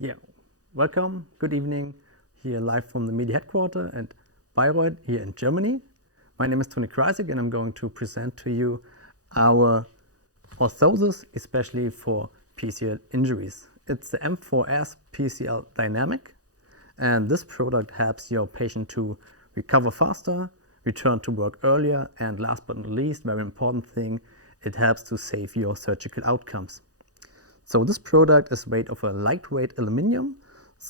Yeah, welcome, good evening, here live from the medi headquarters at Bayreuth here in Germany. My name is Tony Kreisig and I'm going to present to you our orthosis, especially for PCL injuries. It's the M.4s PCL Dynamic, and this product helps your patient to recover faster, return to work earlier, and last but not least, very important thing, it helps to save your surgical outcomes. So this product is made of a lightweight aluminum,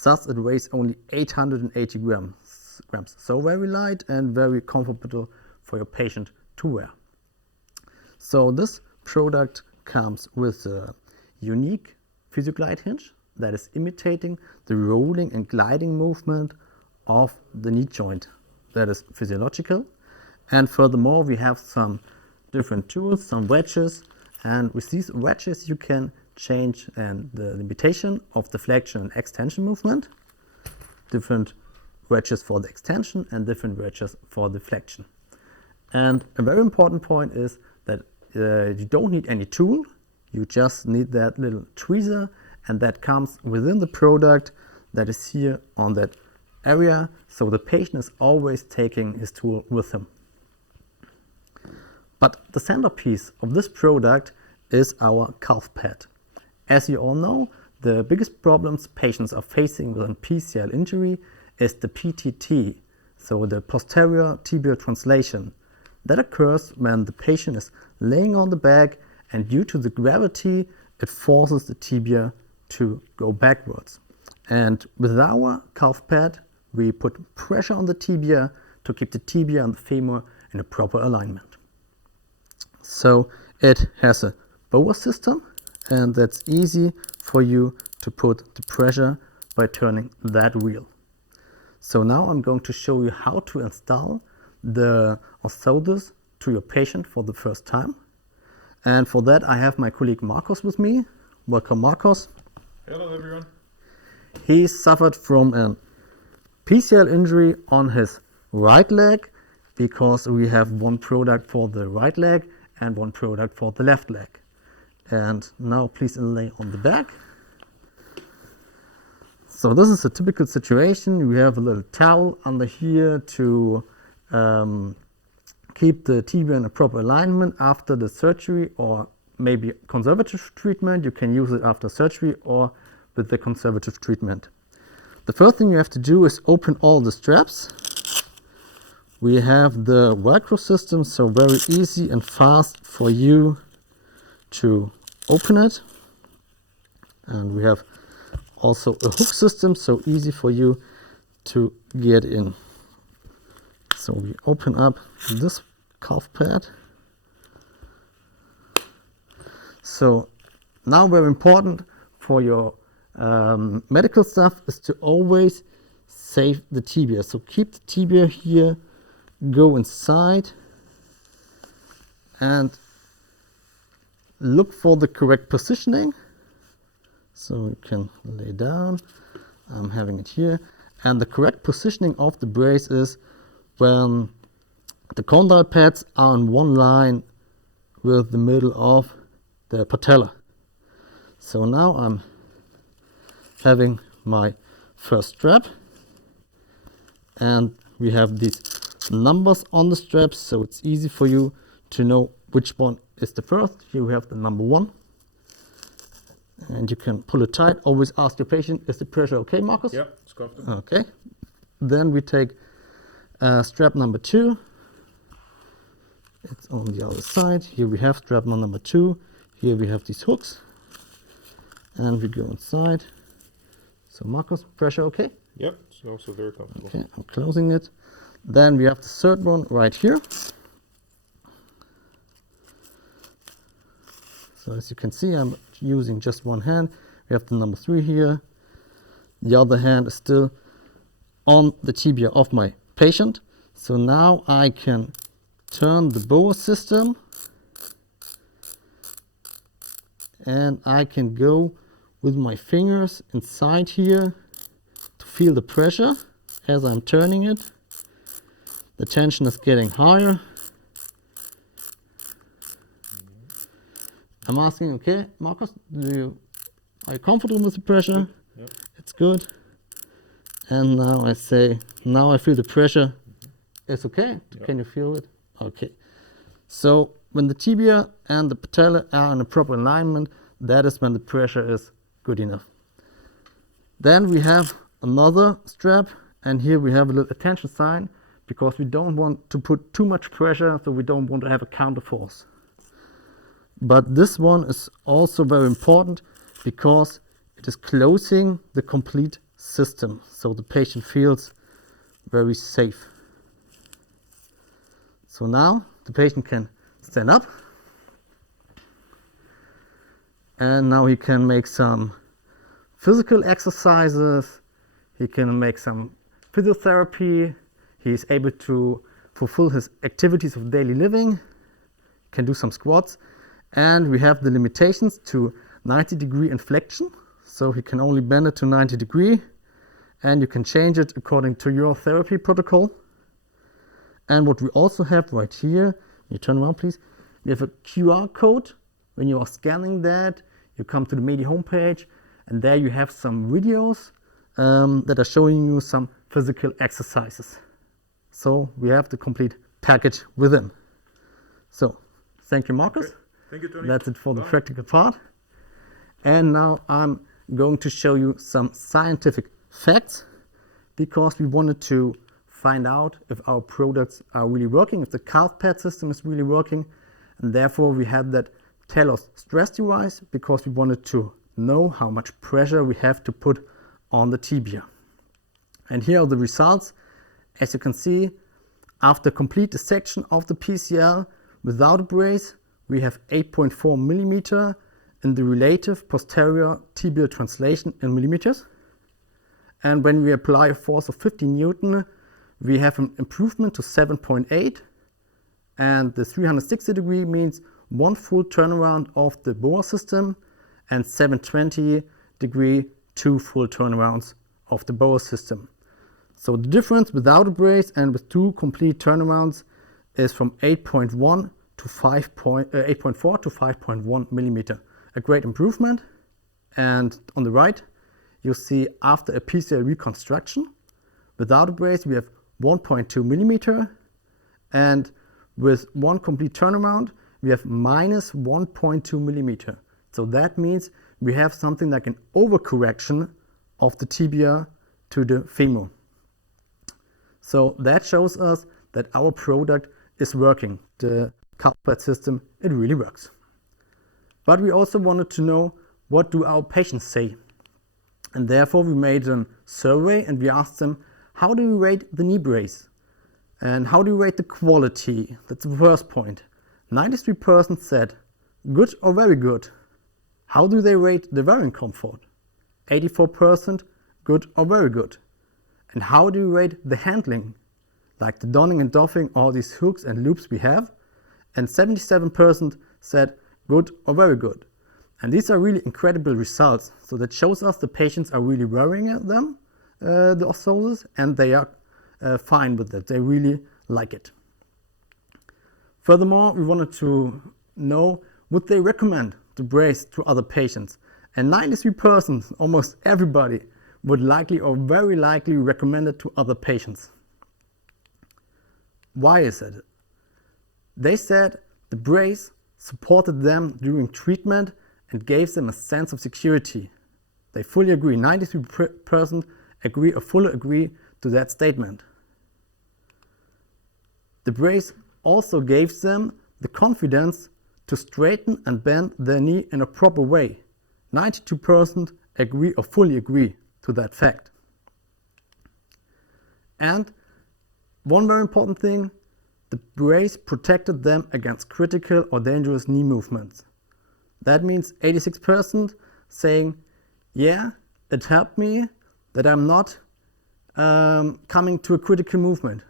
thus it weighs only 880 grams. So very light and very comfortable for your patient to wear. So this product comes with a unique physioglide hinge that is imitating the rolling and gliding movement of the knee joint. That is physiological. And furthermore, we have some different tools, some wedges, and with these wedges you can change the limitation of the flexion and extension movement, different wedges for the extension and different wedges for the flexion. And a very important point is that you don't need any tool, you just need that little tweezer, and that comes within the product that is here on that area, so the patient is always taking his tool with him. But the centerpiece of this product is our calf pad. As you all know, the biggest problems patients are facing with a PCL injury is the PTT, so the posterior tibial translation. That occurs when the patient is laying on the back and due to the gravity, it forces the tibia to go backwards. And with our calf pad, we put pressure on the tibia to keep the tibia and the femur in a proper alignment. So it has a boa system, and that's easy for you to put the pressure by turning that wheel. So now I'm going to show you how to install the orthosis to your patient for the first time. And for that I have my colleague Marcos with me. Welcome, Marcos. Hello everyone. He suffered from a PCL injury on his right leg because we have one product for the right leg and one product for the left leg. And now please lay on the back. So this is a typical situation. We have a little towel under here to keep the tibia in a proper alignment after the surgery, or maybe conservative treatment. You can use it after surgery or with the conservative treatment. The first thing you have to do is open all the straps. We have the Velcro system, so very easy and fast for you to open it, and we have also a hook system, so easy for you to get in. So we open up this calf pad. So now very important for your medical stuff is to always save the tibia. So keep the tibia here, go inside and look for the correct positioning. So you can lay down. I'm having it here. And the correct positioning of the brace is when the condyle pads are in one line with the middle of the patella. So now I'm having my first strap, and we have these numbers on the straps, so it's easy for you to know which one is the first. Here we have the number 1, and you can pull it tight. Always ask your patient, is the pressure okay, Marcus? Yeah, it's comfortable. Okay. Then we take strap number 2. It's on the other side. Here we have strap number 2. Here we have these hooks, and we go inside. So Marcus, pressure okay? Yep, it's also very comfortable. Okay, I'm closing it. Then we have the third one right here. So as you can see, I'm using just one hand. We have the number 3 here. The other hand is still on the tibia of my patient. So now I can turn the boa system and I can go with my fingers inside here to feel the pressure as I'm turning it. The tension is getting higher. I'm asking, okay, Marcus, are you comfortable with the pressure? Yep. That's good. And now I say, now I feel the pressure. It's okay. Yep. Can you feel it? Okay. So when the tibia and the patella are in a proper alignment, that is when the pressure is good enough. Then we have another strap, and here we have a little attention sign because we don't want to put too much pressure, so we don't want to have a counterforce. But this one is also very important because it is closing the complete system, so the patient feels very safe. So now the patient can stand up, and now he can make some physical exercises, he can make some physiotherapy, he is able to fulfill his activities of daily living, can do some squats, and we have the limitations to 90-degree inflection, so he can only bend it to 90 degree, and you can change it according to your therapy protocol. And what we also have right here, you turn around please, we have a QR code. When you are scanning that, you come to the medi homepage, and there you have some videos that are showing you some physical exercises. So we have the complete package within. So thank you, Marcus. Okay. Thank you, Tony. That's it for the Bye. practical part. And now I'm going to show you some scientific facts because we wanted to find out if our products are really working, if the calf pad system is really working. And therefore we had that Telos stress device because we wanted to know how much pressure we have to put on the tibia. And here are the results. As you can see, after complete dissection of the PCL without a brace, we have 8.4 millimeter in the relative posterior tibial translation in millimeters. And when we apply a force of 50 Newton, we have an improvement to 7.8. And the 360 degree means one full turnaround of the BOA system, and 720 degree, 2 full turnarounds of the BOA system. So the difference without a brace and with 2 complete turnarounds is from 8.1 to 8.4 to 5.1 millimeter. A great improvement. And on the right, you see after a PCL reconstruction, without a brace, we have 1.2 millimeter, and with 1 complete turnaround, we have minus 1.2 millimeter. So that means we have something like an overcorrection of the tibia to the femur. So that shows us that our product is working. The calf pad system, it really works. But we also wanted to know, what do our patients say? And therefore we made a survey and we asked them, how do you rate the knee brace? And how do you rate the quality? That's the first point. 93% said good or very good. How do they rate the wearing comfort? 84% good or very good. And how do you rate the handling? Like the donning and doffing all these hooks and loops we have. And 77% said good or very good. And these are really incredible results. So that shows us the patients are really wearing them, the orthosis, and they are fine with it. They really like it. Furthermore, we wanted to know, would they recommend the brace to other patients? And 93%, almost everybody, would likely or very likely recommend it to other patients. Why is it? They said the brace supported them during treatment and gave them a sense of security. They fully agree. 93% agree or fully agree to that statement. The brace also gave them the confidence to straighten and bend their knee in a proper way. 92% agree or fully agree to that fact. And one very important thing, the brace protected them against critical or dangerous knee movements. That means 86% saying, yeah, it helped me that I'm not coming to a critical movement.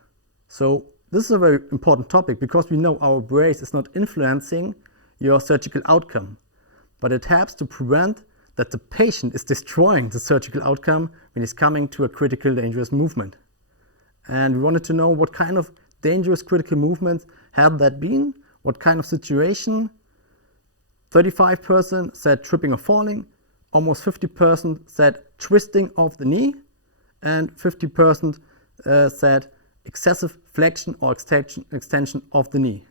So this is a very important topic because we know our brace is not influencing your surgical outcome, but it helps to prevent that the patient is destroying the surgical outcome when he's coming to a critical dangerous movement. And we wanted to know what kind of dangerous critical movements have that been, what kind of situation. 35% said tripping or falling, almost 50% said twisting of the knee, and 50% said excessive flexion or extension of the knee.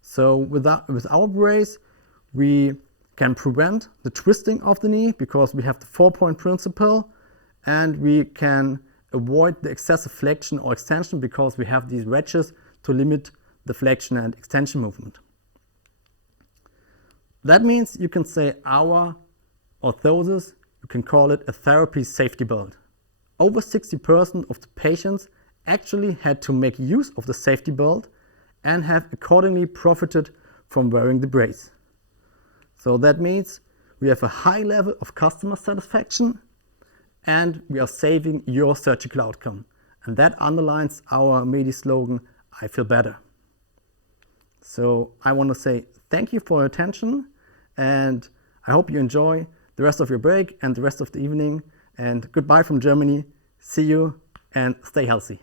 So with our brace, we can prevent the twisting of the knee because we have the 4-point principle, and we can avoid the excessive flexion or extension because we have these wedges to limit the flexion and extension movement. That means you can say our orthosis, you can call it a therapy safety belt. Over 60% of the patients actually had to make use of the safety belt and have accordingly profited from wearing the brace. So that means we have a high level of customer satisfaction and we are saving your surgical outcome. And that underlines our medi slogan, I feel better. So I want to say thank you for your attention, and I hope you enjoy the rest of your break and the rest of the evening. And goodbye from Germany. See you and stay healthy.